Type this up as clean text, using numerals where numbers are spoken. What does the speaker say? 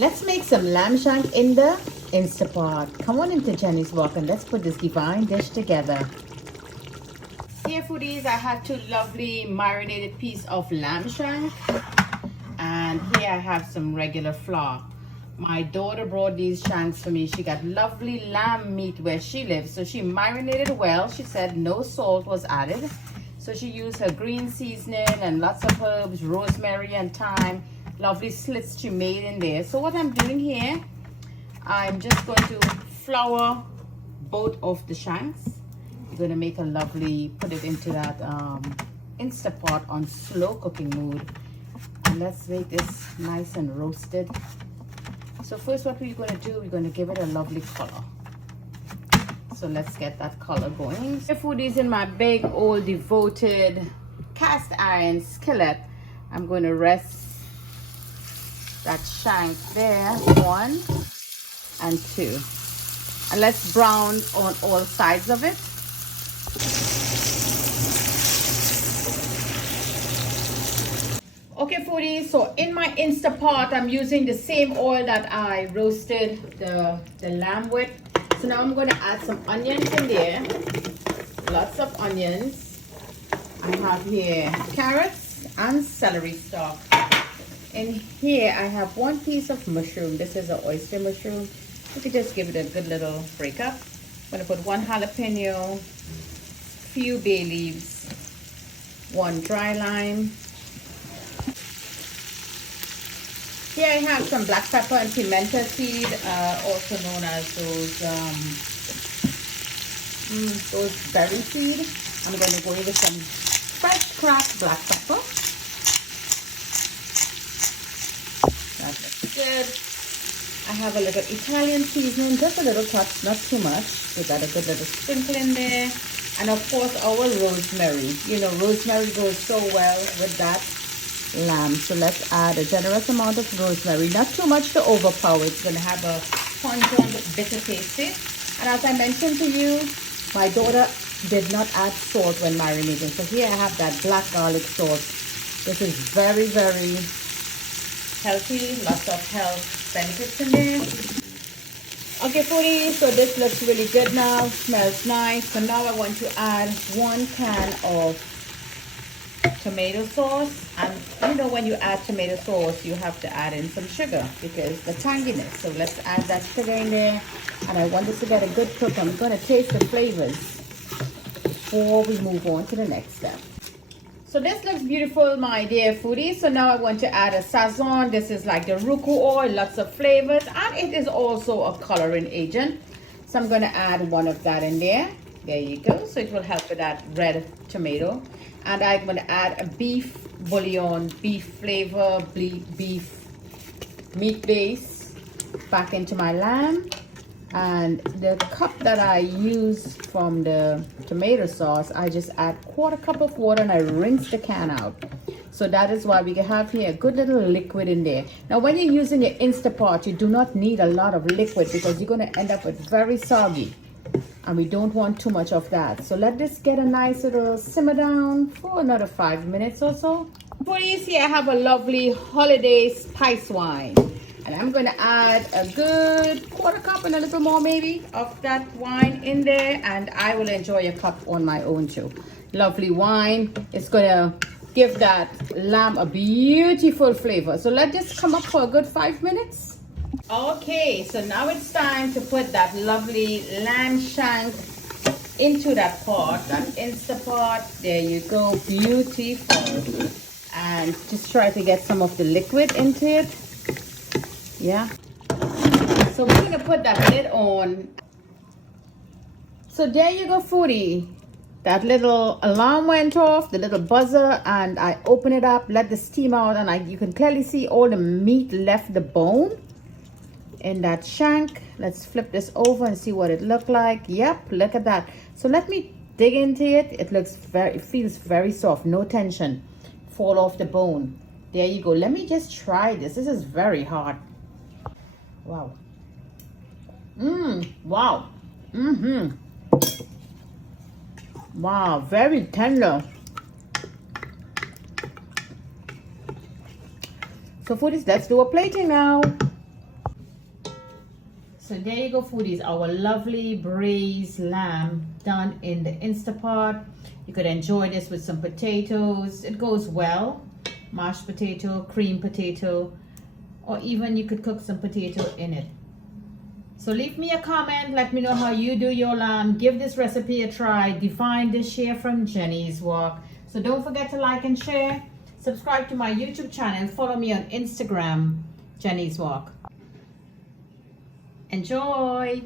Let's make some lamb shank in the Instapot. Come on into Jenny's Walk and let's put this divine dish together. Here, foodies, I have two lovely marinated pieces of lamb shank. And here I have some regular flour. My daughter brought these shanks for me. She got lovely lamb meat where she lives. So she marinated well. She said no salt was added. So she used her green seasoning and lots of herbs, rosemary and thyme. Lovely slits she made in there. So what I'm doing here, I'm just going to flour both of the shanks. I'm going to make a lovely, put it into that Instapot on slow cooking mode. And let's make this nice and roasted. So first what we're going to do, we're going to give it a lovely color. So let's get that color going. The food is in my big old devoted cast iron skillet. I'm going to rest that shank there, 1 and 2, and let's brown on all sides of it. Okay, foodies, so in my Instapot I'm using the same oil that I roasted the lamb with. So now I'm going to add some onions in there, lots of onions. I have here carrots and celery stalk. In here I have 1 piece of mushroom. This is an oyster mushroom. You could just give it a good little break up. I'm going to put 1 jalapeno, few bay leaves, 1 dry lime. Here I have some black pepper and pimento seed, also known as those berry seed. I'm going to go in with some fresh cracked black pepper. That looks good. I have a little Italian seasoning, just a little touch, not too much. We got a good little sprinkle in there. And of course our rosemary. You know, rosemary goes so well with that lamb. So let's add a generous amount of rosemary. Not too much to overpower. It's going to have a pungent, bitter taste. And as I mentioned to you, my daughter did not add salt when marinating. So here I have that black garlic salt. This is very, very healthy, lots of health benefits in there. Okay, foodies, so this looks really good now, smells nice. So now I want to add 1 can of tomato sauce. And you know, when you add tomato sauce, you have to add in some sugar because the tanginess. So let's add that sugar in there. And I want this to get a good cook. I'm going to taste the flavors before we move on to the next step. So this looks beautiful, my dear foodies. So now I want to add a sazon. This is like the ruku oil, lots of flavors, and it is also a coloring agent. So I'm going to add 1 of that in there. There you go. So it will help with that red tomato. And I'm going to add a beef bouillon, beef flavor, beef meat base back into my lamb. And the cup that I use from the tomato sauce, I just add 1/4 cup of water and I rinse the can out. So that is why we can have here a good little liquid in there. Now when you're using your Instapot, you do not need a lot of liquid because you're going to end up with very soggy. And we don't want too much of that. So let this get a nice little simmer down for another 5 minutes or so. For these here I have a lovely holiday spice wine. And I'm going to add a good 1/4 cup and a little more maybe of that wine in there. And I will enjoy a cup on my own too. Lovely wine. It's going to give that lamb a beautiful flavor. So let this come up for a good 5 minutes. Okay, so now it's time to put that lovely lamb shank into that pot, that Instapot. There you go. Beautiful. And just try to get some of the liquid into it. Yeah, so we're going to put that lid on. So there you go, foodie. That little alarm went off, the little buzzer, and I open it up, let the steam out, and you can clearly see all the meat left the bone in that shank. Let's flip this over and see what it looked like. Yep, look at that. So let me dig into it. It feels very soft, no tension, fall off the bone. There you go. Let me just try this. This is very hot. Wow. Wow. Wow, very tender. So foodies, let's do a plating now. So there you go, foodies, our lovely braised lamb done in the Instapot. You could enjoy this with some potatoes. It goes well. Mashed potato, cream potato, or even you could cook some potato in it. So leave me a comment, let me know how you do your lamb. Give this recipe a try. Define this share from Jenny's Walk. So don't forget to like and share. Subscribe to my YouTube channel. Follow me on Instagram, Jenny's Walk. Enjoy!